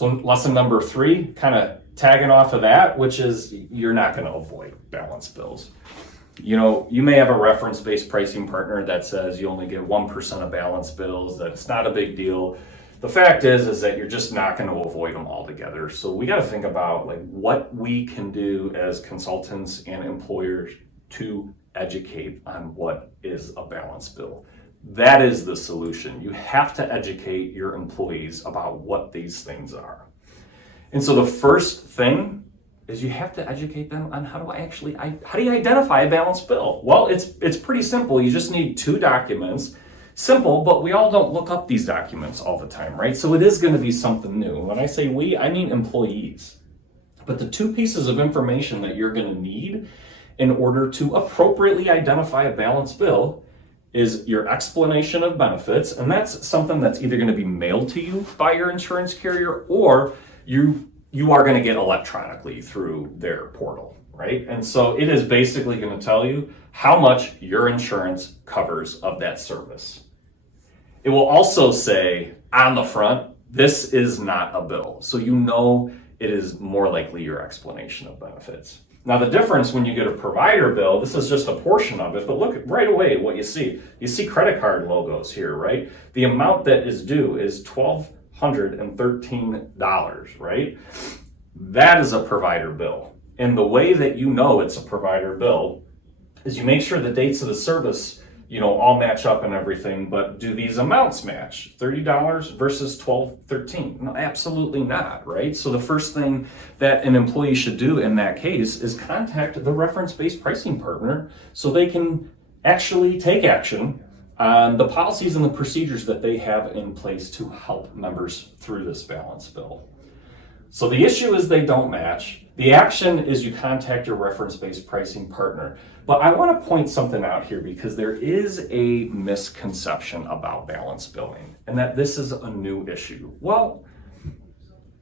So lesson number 3, kind of tagging off of that, which is you're not going to avoid balance bills. You may have a reference-based pricing partner that says you only get 1% of balance bills, that it's not a big deal. The fact is that you're just not going to avoid them altogether. So we got to think about like what we can do as consultants and employers to educate on what is a balance bill. That is the solution. You have to educate your employees about what these things are. And so the first thing is you have to educate them on how do you identify a balance bill? Well, it's pretty simple. You just need 2 documents. Simple, but we all don't look up these documents all the time, right? So it is going to be something new. When I say we, I mean employees. But the 2 pieces of information that you're going to need in order to appropriately identify a balance bill is your explanation of benefits, and that's something that's either going to be mailed to you by your insurance carrier or you are going to get electronically through their portal, right? And so it is basically going to tell you how much your insurance covers of that service. It will also say on the front, this is not a bill. So it is more likely your explanation of benefits. Now the difference when you get a provider bill, this is just a portion of it, but look right away what you see. You see credit card logos here, right? The amount that is due is $1,213, right? That is a provider bill. And the way that you know it's a provider bill is you make sure the dates of the service, all match up and everything, but do these amounts match? $30 versus $1,213? No, absolutely not, right? So the first thing that an employee should do in that case is contact the reference-based pricing partner so they can actually take action on the policies and the procedures that they have in place to help members through this balance bill. So the issue is they don't match. The action is you contact your reference-based pricing partner. But I want to point something out here because there is a misconception about balance billing and that this is a new issue. Well,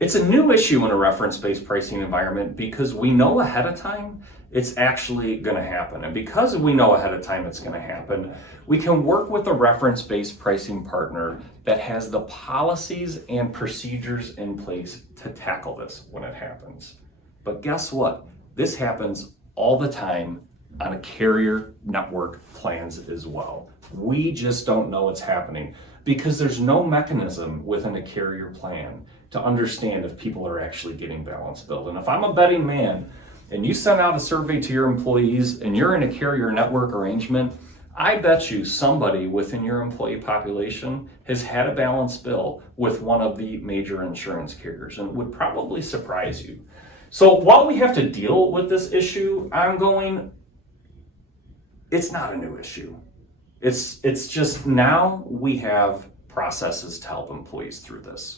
it's a new issue in a reference-based pricing environment because we know ahead of time it's actually going to happen. And because we know ahead of time it's going to happen, we can work with a reference-based pricing partner that has the policies and procedures in place to tackle this when it happens. But guess what? This happens all the time on a carrier network plans as well. We just don't know it's happening because there's no mechanism within a carrier plan to understand if people are actually getting balance billed. And if I'm a betting man and you send out a survey to your employees and you're in a carrier network arrangement, I bet you somebody within your employee population has had a balance bill with one of the major insurance carriers, and it would probably surprise you. So while we have to deal with this issue ongoing, it's not a new issue. It's just now we have processes to help employees through this.